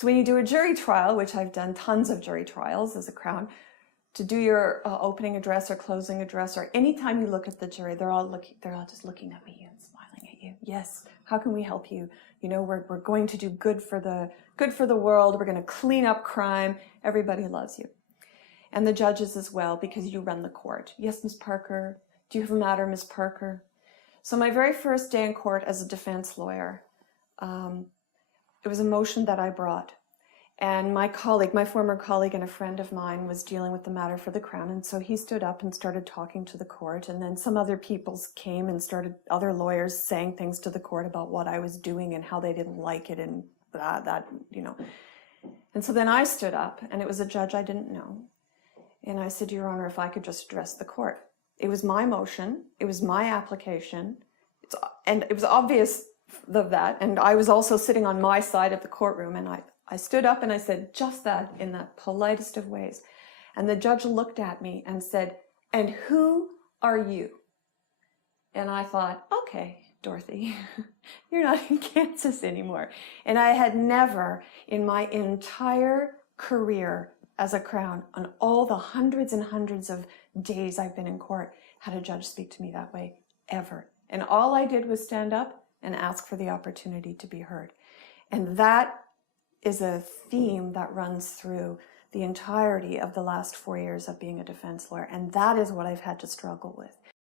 So when you do a jury trial, which I've done tons of jury trials as a Crown, to do your opening address or closing address, or anytime you look at the jury, they're all just looking at me and smiling at you. Yes, how can we help you? You know, we're going to do good for the world. We're going to clean up crime. Everybody loves you. And the judges as well, because you run the court. Yes, Ms. Parker. Do you have a matter, Ms. Parker? So my very first day in court as a defense lawyer, it was a motion that I brought. And my former colleague and a friend of mine was dealing with the matter for the Crown. And so he stood up and started talking to the court. And then some other people came and other lawyers saying things to the court about what I was doing and how they didn't like it and that, you know. And so then I stood up, and it was a judge I didn't know. And I said, Your Honor, if I could just address the court. It was my motion. It was my application. And it was obvious of that. And I was also sitting on my side of the courtroom. And I stood up and I said just that in the politest of ways. And the judge looked at me and said, and who are you? And I thought, okay, Dorothy, you're not in Kansas anymore. And I had never in my entire career as a Crown, on all the hundreds and hundreds of days I've been in court, had a judge speak to me that way, ever. And all I did was stand up and ask for the opportunity to be heard. And that is a theme that runs through the entirety of the last 4 years of being a defense lawyer. And that is what I've had to struggle with.